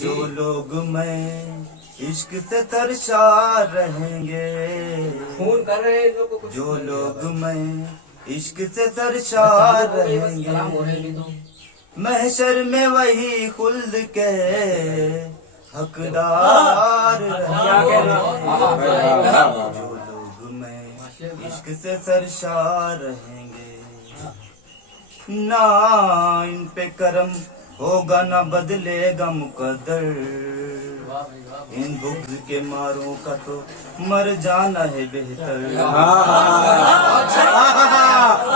जो लोग मैं इश्क से तरसा रहेंगे, फोन कर रहे हैं लोगों को। जो लोग मैं इश्क से तरसा रहेंगे, महशर में वही खुल्द के हकदार रहेंगे। जो लोग मैं इश्क से तरसा रहेंगे, ना इन पे करम होगा ना बदलेगा मुकद्दर, इन बुग़्ज़ के मारों का तो मर जाना है बेहतर।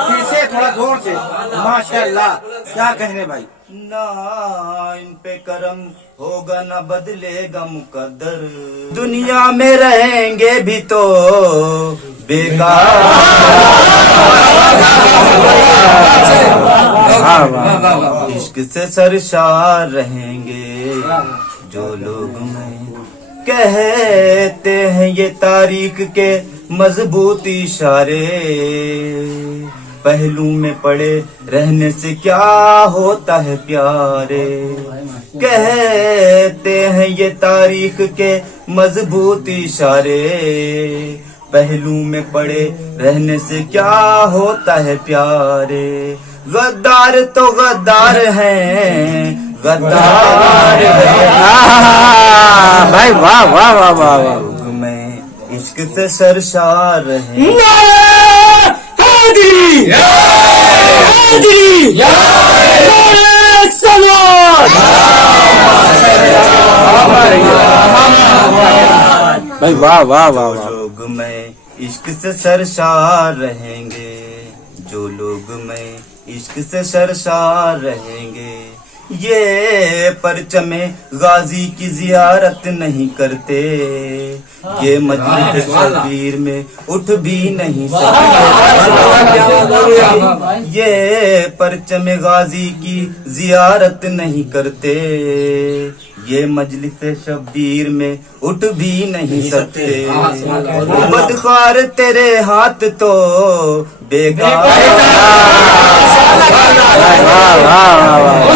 फिर से थोड़ा जोर से, माशाल्लाह, क्या कहने भाई। ना इन पे करम होगा ना बदलेगा मुकद्दर, दुनिया में रहेंगे भी तो बेकार। इश्क से सरशार रहेंगे जो लोग मैं, कहते हैं ये तारीख के मजबूत इशारे, पहलू में पड़े रहने से क्या होता है प्यारे। कहते हैं ये तारीख के मजबूत इशारे, पहलू में पड़े रहने से क्या होता है प्यारे। गद्दार तो गद्दार हैं, गद्दार भाई वाह वाह वाह वाह वाह। मैं इश्क से सरशार हैं। भाई वाह वाह वाह वाह। लोग मैं इश्क से सरशार रहेंगे, जो लोग मैं इश्क से सरशार रहेंगे, ये परचमे गाजी की जियारत नहीं करते, ये मजलिस शबीर में उठ भी नहीं सकते, ये परचमे गाजी की जियारत नहीं करते, ये मजलिस शबीर में उठ भी नहीं सकते। बदकार तेरे हाथ तो बेकार। वाह वाह वाह वाह।